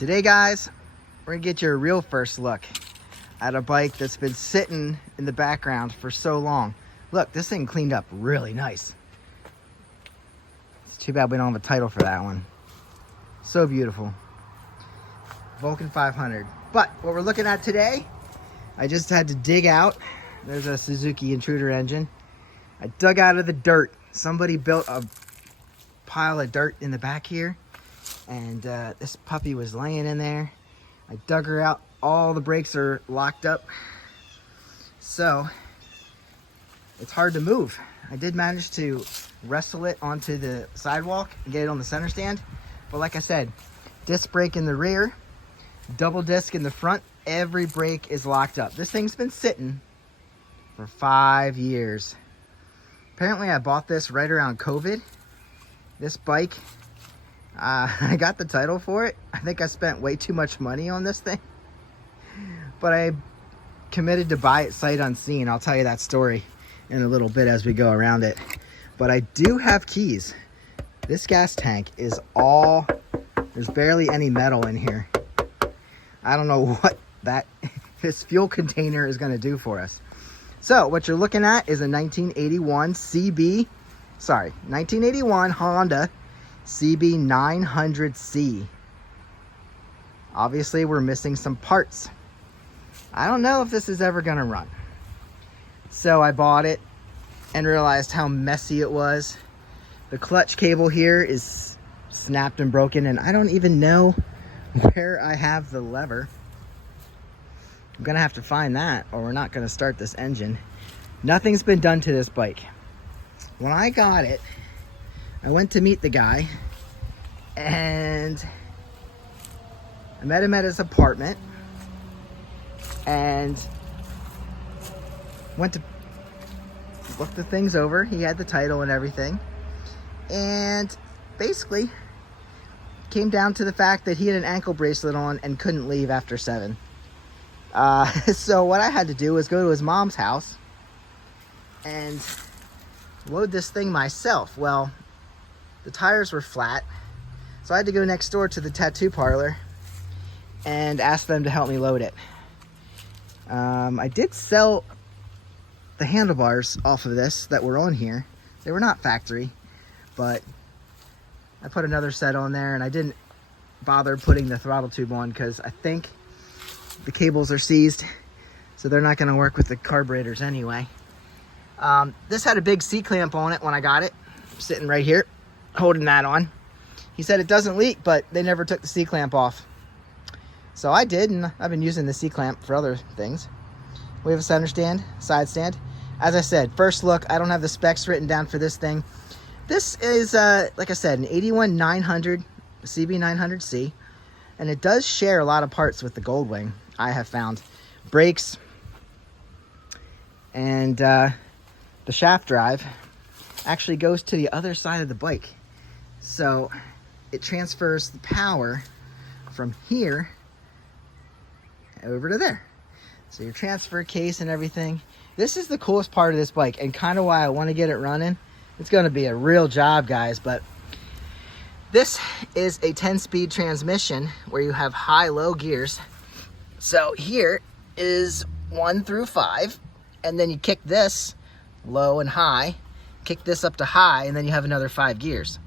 Today, guys, we're gonna get you a real first look at a bike that's been sitting in the background for so long. Look, this thing cleaned up really nice. It's too bad we don't have a title for that one. So beautiful. Vulcan 500. But what we're looking at today, I just had to dig out. There's a Suzuki Intruder engine. I dug out of the dirt. Somebody built a pile of dirt in the back here, and this puppy was laying in there. I dug her out. All the brakes are locked up, so it's hard to move. I did manage to wrestle it onto the sidewalk and get it on the center stand, but like I said, disc brake in the rear, double disc in the front, every brake is locked up. This thing's been sitting for 5 years. Apparently I bought this right around COVID. This bike, I got the title for it. I think I spent way too much money on this thing, but I committed to buy it sight unseen. I'll tell you that story in a little bit as we go around it. But I do have keys. This gas tank is all, there's barely any metal in here. I don't know what this fuel container is going to do for us. So what you're looking at is a 1981 Honda CB900C. Obviously, we're missing some parts. I don't know if this is ever going to run. So I bought it and realized how messy it was. The clutch cable here is snapped and broken, and I don't even know where I have the lever. I'm gonna have to find that, or we're not gonna start this engine. Nothing's been done to this bike. When I got it, I went to meet the guy, and I met him at his apartment, and went to look the things over. He had the title and everything, and basically came down to the fact that he had an ankle bracelet on and couldn't leave after 7. So what I had to do was go to his mom's house and load this thing myself. Well, the tires were flat, so I had to go next door to the tattoo parlor and ask them to help me load it. I did sell the handlebars off of this that were on here. They were not factory, but I put another set on there, and I didn't bother putting the throttle tube on because I think the cables are seized, so they're not going to work with the carburetors anyway. This had a big C-clamp on it when I got it. I'm sitting right here holding that on. He said it doesn't leak, but they never took the C-clamp off. So I did, and I've been using the C-clamp for other things. We have a center stand, side stand. As I said, first look, I don't have the specs written down for this thing. This is, like I said, an 81 900 CB900C, and it does share a lot of parts with the Goldwing, I have found. Brakes and the shaft drive actually goes to the other side of the bike. So it transfers the power from here over to there. So your transfer case and everything. This is the coolest part of this bike, and kind of why I want to get it running. It's going to be a real job, guys, but this is a 10-speed transmission where you have high-low gears. So here is 1 through 5, and then you kick this low and high, kick this up to high, and then you have another 5 gears.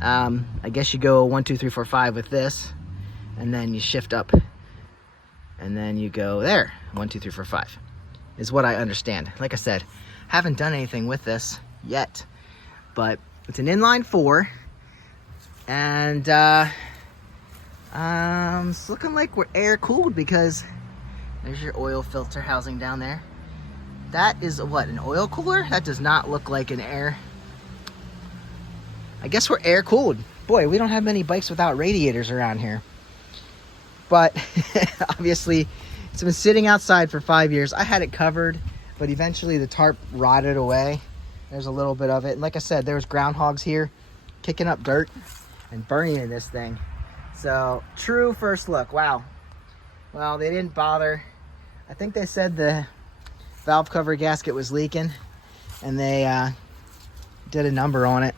I guess you go 1, 2, 3, 4, 5 with this, and then you shift up, and then you go there. 1, 2, 3, 4, 5 is what I understand. Like I said, haven't done anything with this yet, but it's an inline 4, and it's looking like we're air cooled because there's your oil filter housing down there. That is what, an oil cooler? That does not look like an air. I guess we're air cooled. Boy, we don't have many bikes without radiators around here. But obviously it's been sitting outside for 5 years. I had it covered, but eventually the tarp rotted away. There's a little bit of it. And like I said, there was groundhogs here kicking up dirt and burning this thing. So true first look. Wow. Well, they didn't bother. I think they said the valve cover gasket was leaking, and they did a number on it.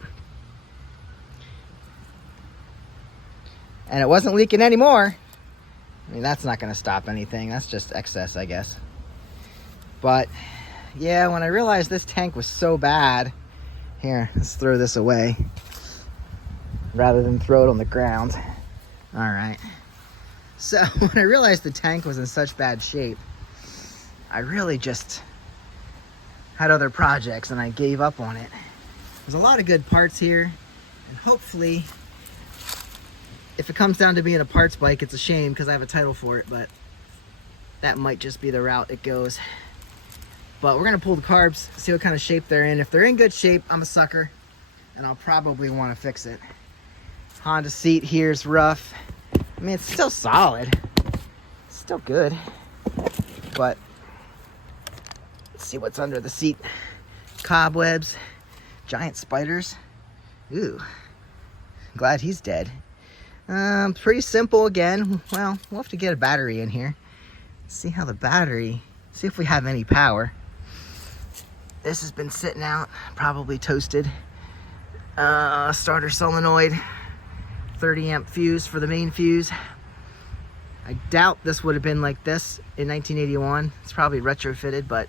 and it wasn't leaking anymore. I mean, that's not going to stop anything. That's just excess, I guess. But yeah, when I realized this tank was so bad, here, let's throw this away rather than throw it on the ground. All right. So when I realized the tank was in such bad shape, I really just had other projects and I gave up on it. There's a lot of good parts here, and hopefully, if it comes down to being a parts bike, it's a shame because I have a title for it, but that might just be the route it goes. But we're gonna pull the carbs, see what kind of shape they're in. If they're in good shape, I'm a sucker, and I'll probably want to fix it. Honda seat here is rough. I mean, it's still solid. It's still good. But let's see what's under the seat. Cobwebs, giant spiders. Ooh, glad he's dead. Pretty simple again. Well, we'll have to get a battery in here. See how the battery, see if we have any power. This has been sitting out, probably toasted. Starter solenoid, 30 amp fuse for the main fuse. I doubt this would have been like this in 1981. It's probably retrofitted, but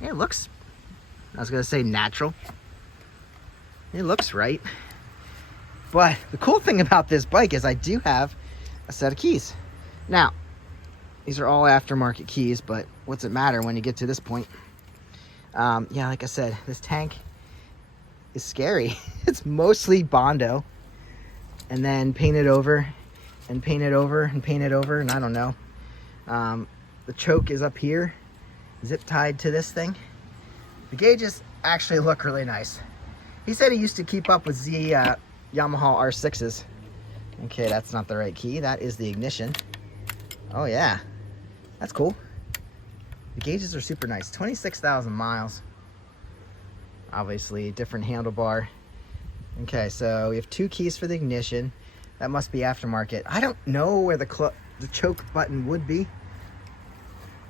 it looks, I was gonna say natural. It looks right. But the cool thing about this bike is I do have a set of keys. Now, these are all aftermarket keys, but what's it matter when you get to this point? Yeah, like I said, this tank is scary. It's mostly Bondo, and then painted over, and painted over, and painted over, and I don't know. The choke is up here, zip tied to this thing. The gauges actually look really nice. He said he used to keep up with Yamaha R6s. Okay, that's not the right key. That is the ignition. Oh yeah, that's cool. The gauges are super nice. 26,000 miles. Obviously, different handlebar. Okay, so we have 2 keys for the ignition. That must be aftermarket. I don't know where the choke button would be.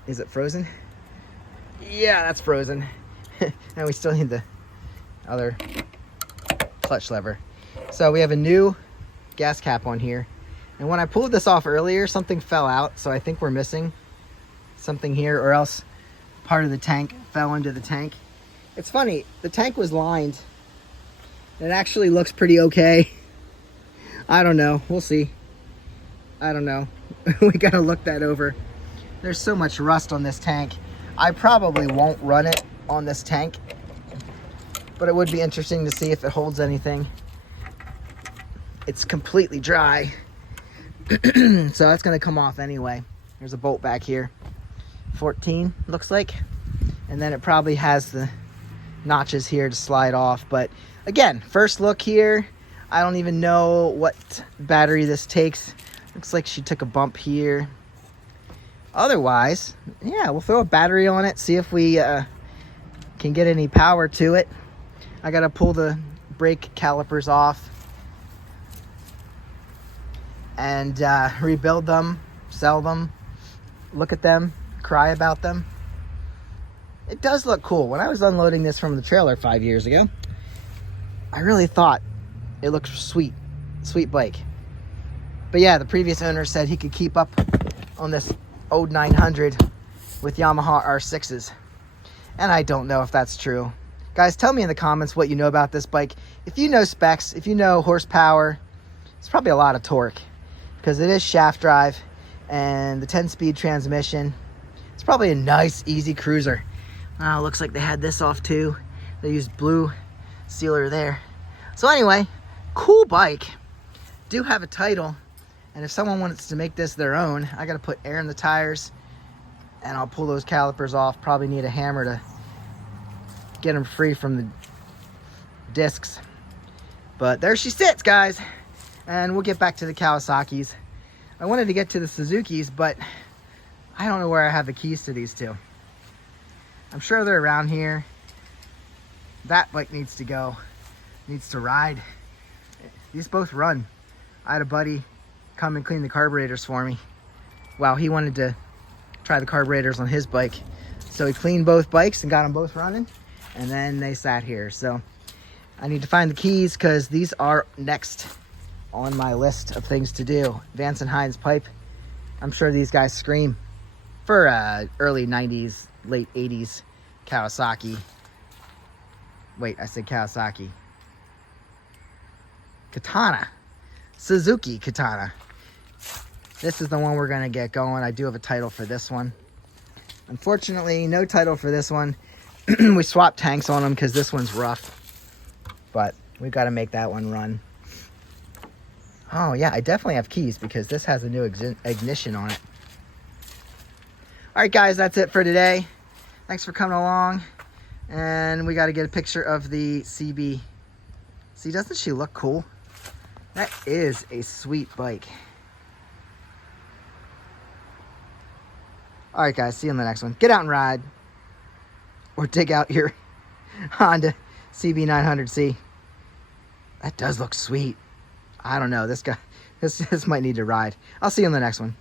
Is it frozen? Yeah, that's frozen. And we still need the other clutch lever. So we have a new gas cap on here. And when I pulled this off earlier, something fell out. So I think we're missing something here, or else part of the tank fell into the tank. It's funny, the tank was lined. It actually looks pretty okay. I don't know, we'll see. I don't know. We gotta look that over. There's so much rust on this tank. I probably won't run it on this tank, but it would be interesting to see if it holds anything. It's completely dry. So that's gonna come off anyway. There's a bolt back here. 14 looks like, and then it probably has the notches here to slide off. But again, first look here, I don't even know what battery this takes. Looks like she took a bump here. Otherwise, yeah, we'll throw a battery on it, see if we can get any power to it. I gotta pull the brake calipers off and rebuild them, sell them, look at them, cry about them. It does look cool. When I was unloading this from the trailer 5 years ago, I really thought it looked sweet bike. But yeah, the previous owner said he could keep up on this old 900 with Yamaha R6s, and I don't know if that's true. Guys, tell me in the comments what you know about this bike. If you know specs, if you know horsepower, it's probably a lot of torque because it is shaft drive and the 10-speed transmission. It's probably a nice, easy cruiser. Looks like they had this off too. They used blue sealer there. So anyway, cool bike. Do have a title, and if someone wants to make this their own, I gotta put air in the tires, and I'll pull those calipers off. Probably need a hammer to get them free from the discs. But there she sits, guys, and we'll get back to the Kawasaki's. I wanted to get to the Suzuki's, but I don't know where I have the keys to these two. I'm sure they're around here. That bike needs to go, needs to ride. These both run. I had a buddy come and clean the carburetors for me. Wow, he wanted to try the carburetors on his bike. So he cleaned both bikes and got them both running, and then they sat here. So I need to find the keys because these are next on my list of things to do. Vance and Hines pipe. I'm sure these guys scream for early 90s, late 80s Kawasaki. Wait, I said Kawasaki. Katana. Suzuki Katana. This is the one we're going to get going. I do have a title for this one. Unfortunately, no title for this one. We swapped tanks on them because this one's rough. But we've got to make that one run. Oh, yeah, I definitely have keys because this has a new ignition on it. All right, guys, that's it for today. Thanks for coming along. And we got to get a picture of the CB. See, doesn't she look cool? That is a sweet bike. All right, guys, see you in the next one. Get out and ride. Or dig out your Honda CB900C. That does look sweet. I don't know. This guy, this might need to ride. I'll see you in the next one.